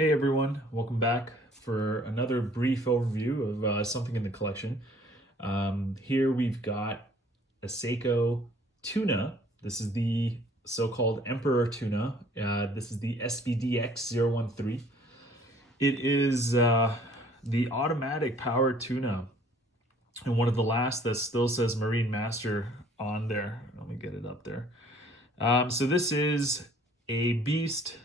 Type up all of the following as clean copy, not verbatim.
Hey everyone, welcome back for another brief overview of something in the collection. Here we've got a Seiko Tuna. This is the so-called Emperor Tuna. This is the Sbdx013. It is the automatic power tuna and one of the last that still says Marine Master on there. Let me get it up there. So this is a beast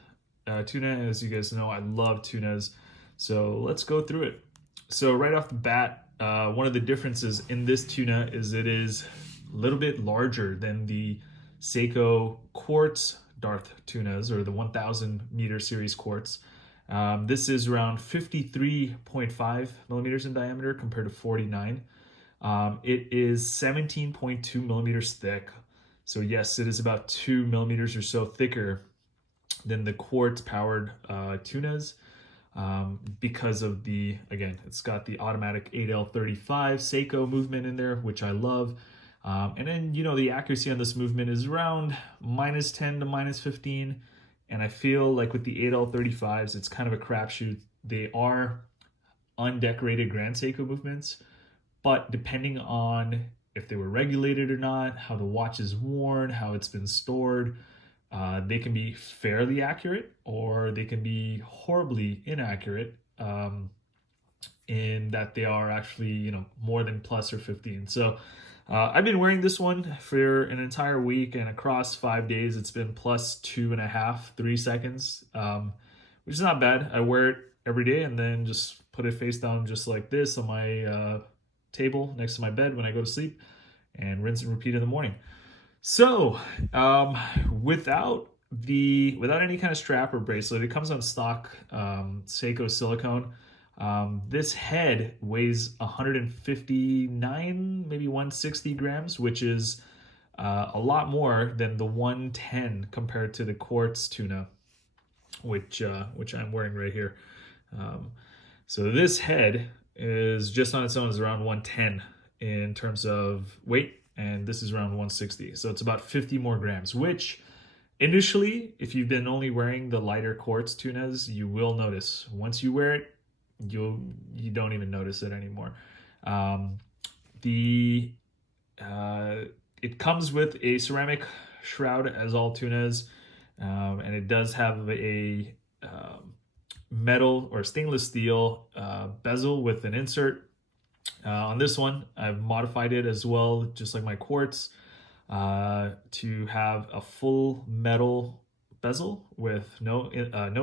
tuna. As you guys know, I love tunas. So let's go through it. So right off the bat, one of the differences in this tuna is it is a little bit larger than the Seiko quartz Darth tunas or the 1000 meter series quartz. This is around 53.5 millimeters in diameter compared to 49. It is 17.2 millimeters thick. So yes, it is about 2 millimeters or so thicker than the quartz powered tunas because of the, again, it's got the automatic 8L35 Seiko movement in there, which I love. And then, the accuracy on this movement is around -10 to -15. And I feel like with the 8L35s, it's kind of a crapshoot. They are undecorated Grand Seiko movements, but depending on if they were regulated or not, how the watch is worn, how it's been stored, they can be fairly accurate or they can be horribly inaccurate in that they are actually, more than plus or 15. So I've been wearing this one for an entire week, and across 5 days, it's been plus 2.5, 3 seconds, which is not bad. I wear it every day and then just put it face down just like this on my table next to my bed when I go to sleep, and rinse and repeat in the morning. So without any kind of strap or bracelet, it comes on stock Seiko silicone. This head weighs 159, maybe 160 grams, which is a lot more than the 110 compared to the quartz tuna, which I'm wearing right here. So this head is just on its own is around 110 in terms of weight, and this is around 160. So it's about 50 more grams, which initially, if you've been only wearing the lighter quartz tunas, you will notice. Once you wear it, you don't even notice it anymore. It comes with a ceramic shroud, as all tunas, and it does have a metal or stainless steel bezel with an insert. On this one, I've modified it as well, just like my quartz, to have a full metal bezel with no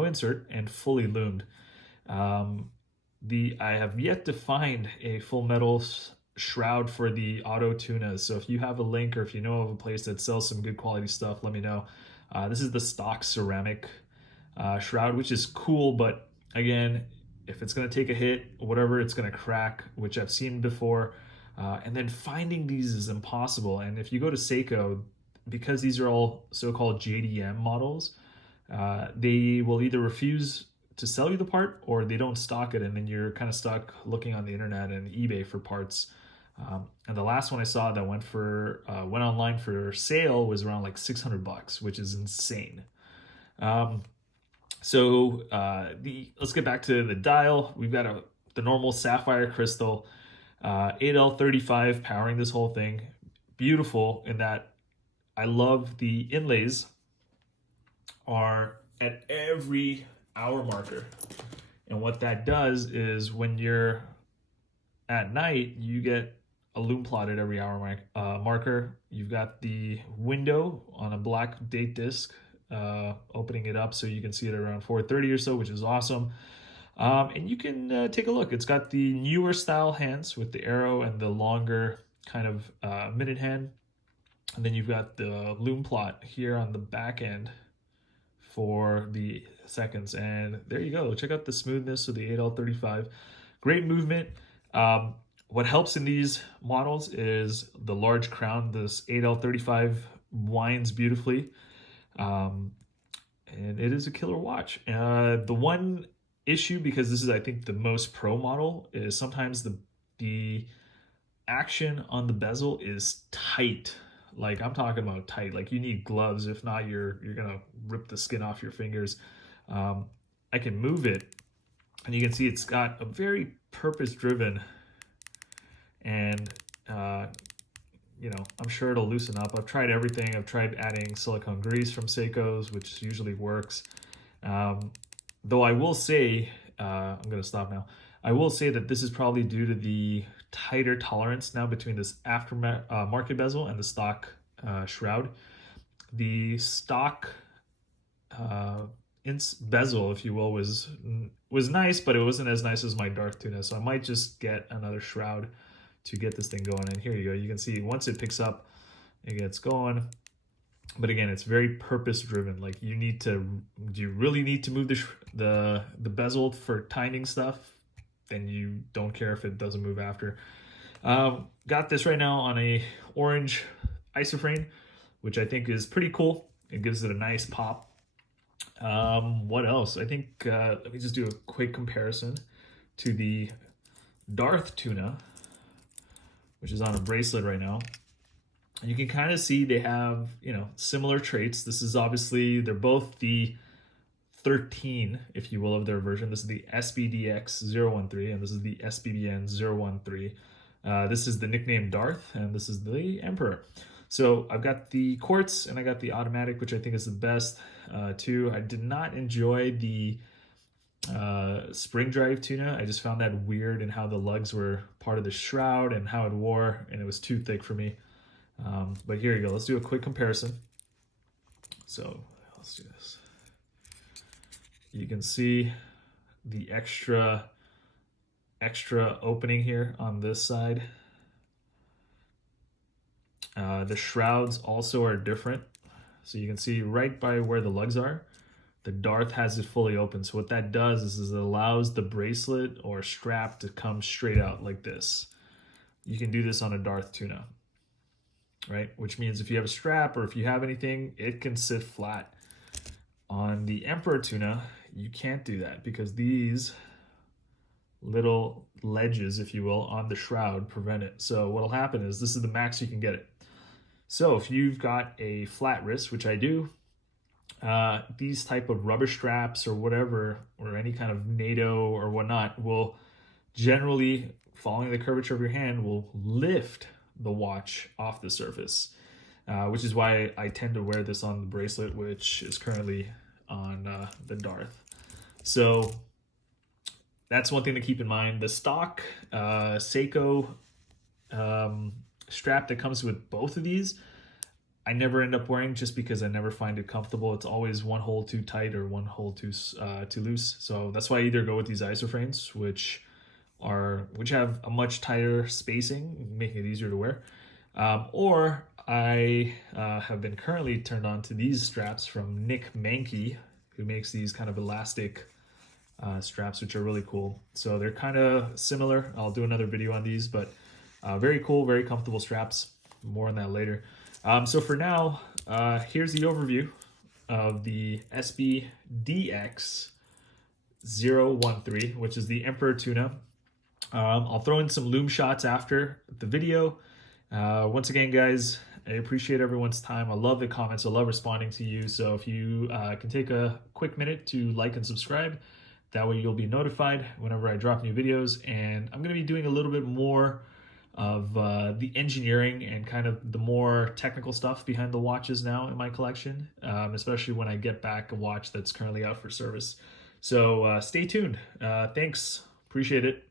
insert and fully loomed. I have yet to find a full metal shroud for the auto tunas. So if you have a link or if you know of a place that sells some good quality stuff, let me know. This is the stock ceramic shroud, which is cool, but again, if it's going to take a hit, whatever, it's going to crack, which I've seen before. And then finding these is impossible. And if you go to Seiko, because these are all so-called JDM models, they will either refuse to sell you the part or they don't stock it, and then you're kind of stuck looking on the internet and eBay for parts. And the last one I saw that went online for sale was around like $600, which is insane. Let's get back to the dial. We've got the normal sapphire crystal, 8L35 powering this whole thing. Beautiful in that I love the inlays are at every hour marker. And what that does is when you're at night, you get a loom plot at every hour marker. You've got the window on a black date disc, opening it up so you can see it around 4:30 or so, which is awesome. And you can take a look. It's got the newer style hands with the arrow and the longer kind of minute hand. And then you've got the loom plot here on the back end for the seconds. And there you go. Check out the smoothness of the 8L35. Great movement. What helps in these models is the large crown. This 8L35 winds beautifully. And it is a killer watch. The one issue, because this is, I think, the most pro model, is sometimes the action on the bezel is tight. Like, I'm talking about tight. Like, you need gloves. If not, you're gonna rip the skin off your fingers. I can move it, and you can see it's got a very purpose-driven, and you know, I'm sure it'll loosen up. I've tried everything. I've tried adding silicone grease from Seiko's, which usually works. Though I will say, I'm gonna stop now. I will say that this is probably due to the tighter tolerance now between this aftermarket bezel and the stock shroud. The stock bezel, if you will, was nice, but it wasn't as nice as my dark tuna. So I might just get another shroud to get this thing going. And here you go. You can see once it picks up, it gets going. But again, it's very purpose driven. Like you need to, do you really need to move the bezel for timing stuff? Then you don't care if it doesn't move after. Got this right now on a orange isoframe, which I think is pretty cool. It gives it a nice pop. What else? I think, let me just do a quick comparison to the Darth Tuna, which is on a bracelet right now. You can kind of see they have, you know, similar traits. This is obviously, they're both the 13, if you will, of their version. This is the Sbdx013, and this is the Sbdn013. This is the nickname Darth, and this is the Emperor. So I've got the quartz, and I got the automatic, which I think is the best too. I did not enjoy the spring drive tuna. I just found that weird in how the lugs were part of the shroud and how it wore, and it was too thick for me. But here you go. Let's do a quick comparison. So let's do this. You can see the extra opening here on this side. The shrouds also are different. So you can see right by where the lugs are, the Darth has it fully open. So what that does is it allows the bracelet or strap to come straight out like this. You can do this on a Darth Tuna, right? Which means if you have a strap or if you have anything, it can sit flat. On the Emperor Tuna, you can't do that because these little ledges, if you will, on the shroud prevent it. So what'll happen is this is the max you can get it. So if you've got a flat wrist, which I do, these type of rubber straps or whatever, or any kind of NATO or whatnot, will generally, following the curvature of your hand, will lift the watch off the surface, which is why I tend to wear this on the bracelet, which is currently on the Darth. So that's one thing to keep in mind. The stock Seiko strap that comes with both of these, I never end up wearing just because I never find it comfortable. It's always one hole too tight or one hole too loose. So that's why I either go with these isoframes, which have a much tighter spacing, making it easier to wear, or I have been currently turned on to these straps from Nick Mankey, who makes these kind of elastic straps, which are really cool. So they're kind of similar. I'll do another video on these, but very cool, very comfortable straps. More on that later. So for now, here's the overview of the Sbdx013, which is the Emperor Tuna. I'll throw in some loom shots after the video. Once again, guys, I appreciate everyone's time. I love the comments. I love responding to you. So if you can take a quick minute to like and subscribe, that way you'll be notified whenever I drop new videos. And I'm going to be doing a little bit more of the engineering and kind of the more technical stuff behind the watches now in my collection, especially when I get back a watch that's currently out for service. So stay tuned. Thanks. Appreciate it.